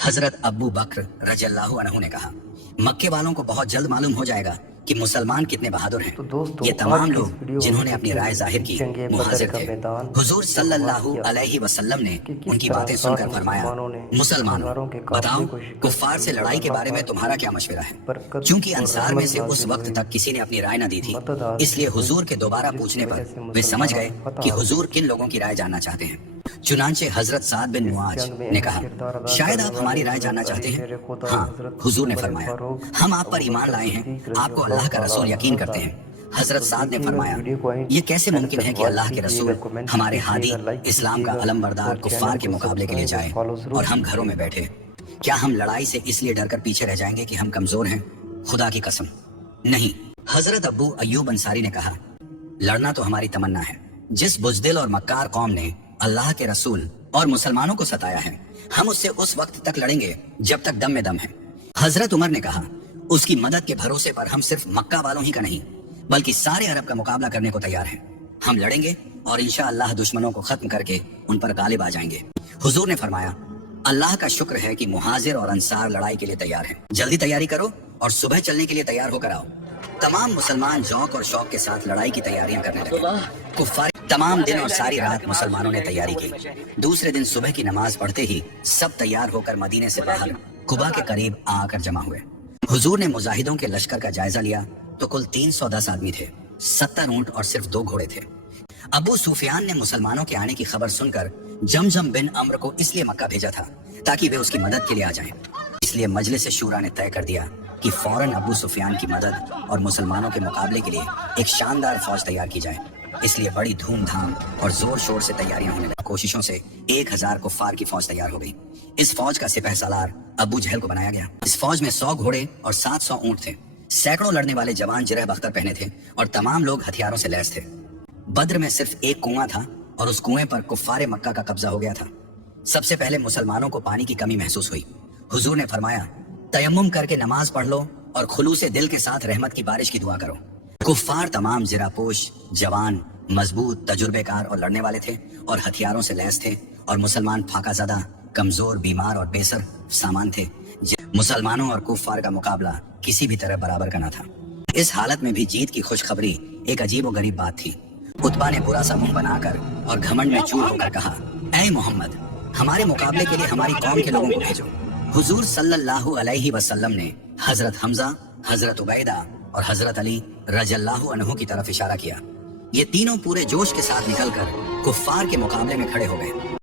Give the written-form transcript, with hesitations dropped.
हजरत अब्बू बकर रज़ियल्लाहु अन्हु ने कहा, मक्के वालों को बहुत जल्द मालूम हो जाएगा कि मुसलमान कितने बहादुर हैं। तो दोस्तों, ये आज तमाम की इस लोग वीडियो में जिन्होंने अपनी राय जाहिर की जंगे बदर मुहाजिर का थे। मैदान हुजूर से सल्लल्लाहु वाक़िया अलैहि वसल्लम ने कि किस उनकी तरह बातें 60 सुनकर फरमाया, मुसलमानों ने मुसलमानों हज़ारों के काफ़िले बताओ को शिकस्त कुफ्फार से दी और लड़ाई के अल्लाह बारे में पाक तुम्हारा की क्या मशवरा है। बरकत चूंकि और अंसार में रहमत से उस नाज़िल वक्त हुई, तक किसी ने अपनी राय न दी थी, मदद हासिल इसलिए हुई, हुजूर के दोबारा जिसकी पूछने वजह पर से वे समझ मुसलमानों गए ने फतह कि हासिल हुजूर की। किन लोगों की राय जानना चाहते हैं। चुनांचे हजरत साद बिन इस मुआज जंग में ने अहम कहा, किरदार अदा शायद करने आप वाले हमारी राय हज़रत जानना अली चाहते हैं। मेरे खुदा, हाँ, हज़रत हुजूर ने उमर फरमाया, फारूक, हम आप पर अबू ईमान बकर लाए हैं, सिद्दीक आपको रज़ियल्लाहु अल्लाह का ताला रसूल यकीन अन्हु करते था। हैं। हजरत तो साद ने देखिएगा इस फरमाया, वीडियो को ये कैसे एंड मुमकिन तक है कि वॉच अल्लाह के कीजिएगा, रसूल कमेंट हमारे हादी कीजिएगा, लाइक इस्लाम का कीजिएगा अलमबरदार और कुफ्फार चैनल के को मुकाबले के लिए सब्सक्राइब और जाए फॉलो जरूर और हम घरों में कीजिएगा। बैठे। क्या हम लड़ाई से इसलिए डरकर पीछे रह जाएंगे कि हम कमजोर हैं? खुदा की कसम नहीं। हजरत अब्बू अय्यूब अंसारी ने कहा, लड़ना तो हमारी तमन्ना है। जिस बुजदिल और मक्कार कौम ने अल्लाह के रसूल और मुसलमानों को सताया है, हम उससे उस वक्त तक लड़ेंगे जब तक दम में दम है। हजरत उमर ने कहा, उसकी मदद के भरोसे पर हम सिर्फ मक्का वालों ही का नहीं बल्कि सारे अरब का मुकाबला करने को तैयार हैं। हम लड़ेंगे और इंशाअल्लाह दुश्मनों को खत्म करके उन पर गालिब आ जाएंगे। हुजूर ने फरमाया, अल्लाह का शुक्र है कि मुहाजिर और अंसार लड़ाई के लिए तैयार हैं। जल्दी तैयारी करो और सुबह चलने के लिए तैयार होकर आओ। तमाम मुसलमान जौक और शौक के साथ लड़ाई की तैयारियां करने लगे। कुफ्फार तमाम दिन और सारी रात मुसलमानों ने तैयारी की। दूसरे दिन सुबह की नमाज पढ़ते ही सब तैयार होकर मदीने से बाहर कुबा के करीब आकर जमा हुए। हुजूर ने मुजाहिदों के लश्कर का जायजा लिया तो कुल 310 आदमी थे, 70 ऊंट और सिर्फ 2 घोड़े थे। अबू सुफियान ने मुसलमानों के आने की खबर सुनकर जमजम बिन अम्र को इसलिए मक्का भेजा था ताकि वे उसकी मदद के लिए आ जाएं। इसलिए मजलिस शूरा ने तय कर दिया कि फौरन अबू सुफियान की मदद और मुसलमानों के मुकाबले के लिए एक शानदार फौज तैयार की जाए। इसलिए बड़ी धूमधाम और जोर शोर से तैयारियां होने लगी। कोशिशों से 1000 कुफ्फार की फौज तैयार हो गई। इस फौज का सिपह सालार अबू जहल को बनाया गया। इस फौज में 100 घोड़े और 700 ऊंट थे। सैकड़ों लड़ने वाले जवान जिरह बख्तर पहने थे और तमाम लोग हथियारों से लैस थे। बद्र में सिर्फ एक कुआं था और उस कुएं पर कुफ्फारे मक्का का कब्जा हो गया था। सबसे पहले मुसलमानों को पानी की कमी महसूस हुई। हुजूर ने फरमाया, तयम्मुम करके नमाज पढ़ लो और खुलूसे दिल के साथ रहमत की बारिश की दुआ करो। कुफ्फार तमाम जिरापोश, जवान, मजबूत, तजुर्बेकार और लड़ने वाले थे और हथियारों से लैस थे और मुसलमान फाकाज़दा, कमजोर, बीमार और बेसर सामान थे। मुसलमानों और कुफ्फार का मुकाबला किसी भी तरह बराबर का ना था। इस हालत में भी जीत की खुशखबरी एक अजीब और गरीब बात थी। उतबा ने बुरा सा मुंह बनाकर और घमंड में चूर होकर कहा, ऐ मोहम्मद, हमारे मुकाबले के लिए हमारी कौम के लोगों को भेजो। हुजूर सल्लल्लाहु अलैहि वसल्लम ने हजरत हमजा, हजरत उबैदा और हजरत अली रज़ियल्लाहु अन्हु की तरफ इशारा किया। ये तीनों पूरे जोश के साथ निकलकर कुफ्फार के मुकाबले में खड़े हो गए।